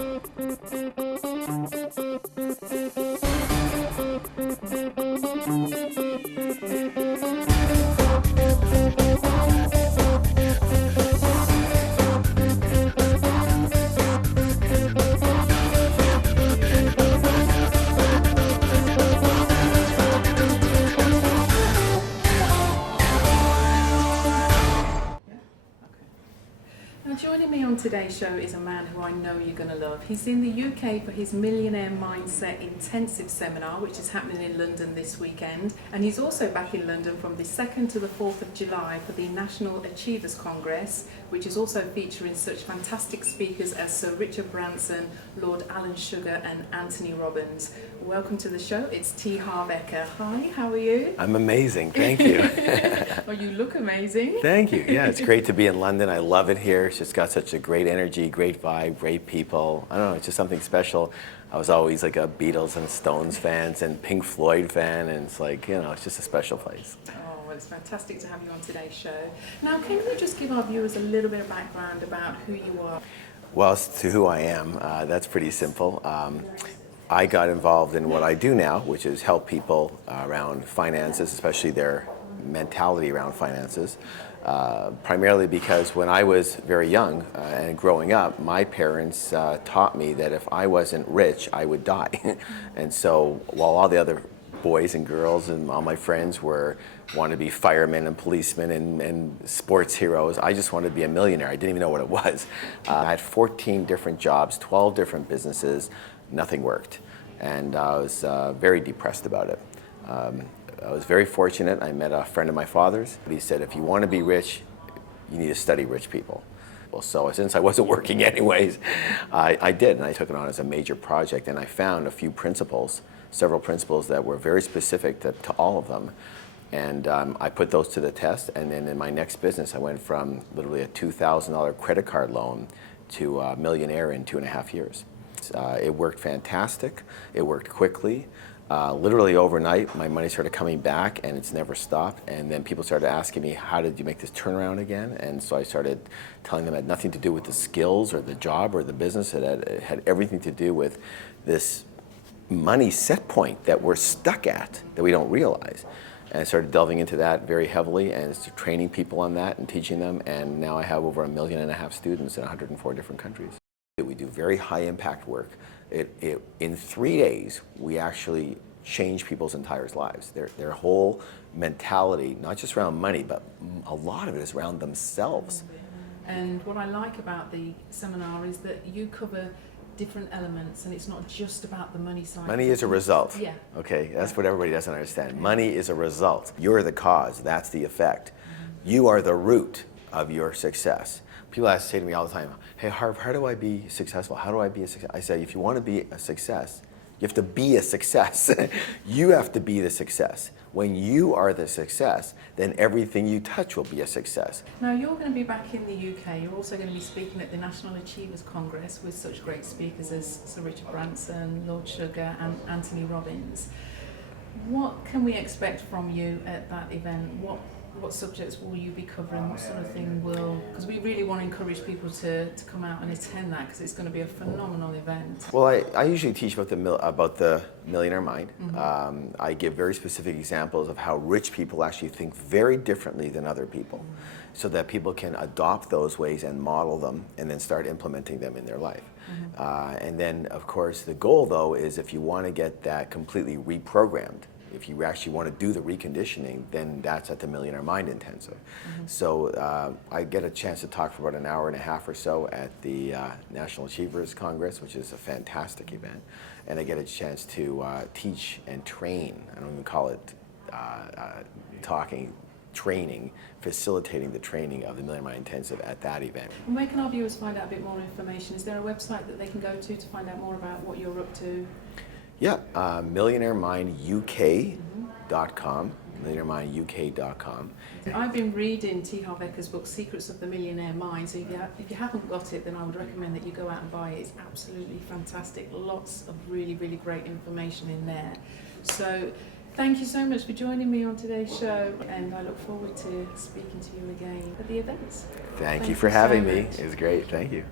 Now, joining me on today's show is a man who I know you're going to love. He's in the UK for his Millionaire Mindset Intensive Seminar, which is happening in London this weekend. And he's also back in London from the 2nd to the 4th of July for the National Achievers Congress, which is also featuring such fantastic speakers as Sir Richard Branson, Lord Alan Sugar and Anthony Robbins. Welcome to the show. It's Harv Eker. Hi, how are you? I'm amazing, thank you. Oh, you look amazing. Thank you. Yeah, it's great to be in London. I love it here. It's just got such a great energy, great vibe, great people. I don't know, it's just something special. I was always like a Beatles and Stones fans and Pink Floyd fan, and it's like, you know, it's just a special place. Oh, well, it's fantastic to have you on today's show. Now, can you just give our viewers a little bit of background about who you are? Well, as to who I am, that's pretty simple. I got involved in what I do now, which is help people around finances, especially their mentality around finances. Primarily because when I was very young and growing up, my parents taught me that if I wasn't rich, I would die. And so while all the other boys and girls and all my friends wanted to be firemen and policemen and sports heroes, I just wanted to be a millionaire. I didn't even know what it was. I had 14 different jobs, 12 different businesses. Nothing worked, and I was very depressed about it. I was very fortunate. I met a friend of my father's. He said, if you want to be rich, you need to study rich people. Well, so since I wasn't working anyways, I did, and I took it on as a major project, and I found a few principles, several principles that were very specific to all of them. And I put those to the test, and then in my next business, I went from literally a $2,000 credit card loan to a millionaire in 2.5 years. It worked fantastic. It worked quickly. Literally overnight, my money started coming back, and it's never stopped. And then people started asking me, how did you make this turnaround again? And so I started telling them it had nothing to do with the skills or the job or the business. It had everything to do with this money set point that we're stuck at that we don't realize. And I started delving into that very heavily and training people on that and teaching them. And now I have over 1.5 million students in 104 different countries. We do very high impact work. In 3 days, we actually change people's entire lives. Their whole mentality, not just around money, but a lot of it is around themselves. And what I like about the seminar is that you cover different elements, and it's not just about the money side. Money is a result. Yeah. Okay, that's what everybody doesn't understand. Money is a result. You're the cause, that's the effect. You are the root of your success. People say to me all the time, hey Harv, how do I be successful? How do I be a success? I say, if you want to be a success, you have to be a success. You have to be the success. When you are the success, then everything you touch will be a success. Now, you're going to be back in the UK. You're also going to be speaking at the National Achievers Congress with such great speakers as Sir Richard Branson, Lord Sugar and Anthony Robbins. What can we expect from you at that event? What subjects will you be covering? What sort of thing will... Because we really want to encourage people to come out and attend that, because it's going to be a phenomenal event. Well, I usually teach about the millionaire mind. Mm-hmm. I give very specific examples of how rich people actually think very differently than other people, mm-hmm. so that people can adopt those ways and model them and then start implementing them in their life. Mm-hmm. And then, of course, the goal, though, is if you want to get that completely reprogrammed, if you actually want to do the reconditioning, then that's at the Millionaire Mind Intensive. Mm-hmm. So I get a chance to talk for about 1.5 hours or so at the National Achievers Congress, which is a fantastic event. And I get a chance to teach and train. I don't even call it training, facilitating the training of the Millionaire Mind Intensive at that event. And where can our viewers find out a bit more information? Is there a website that they can go to find out more about what you're up to? Yeah, millionaireminduk.com, millionaireminduk.com. I've been reading Harv Eker's book, Secrets of the Millionaire Mind, so if you haven't got it, then I would recommend that you go out and buy it. It's absolutely fantastic. Lots of really, really great information in there. So thank you so much for joining me on today's show, and I look forward to speaking to you again at the events. Thank you for having me. It was great. Thank you.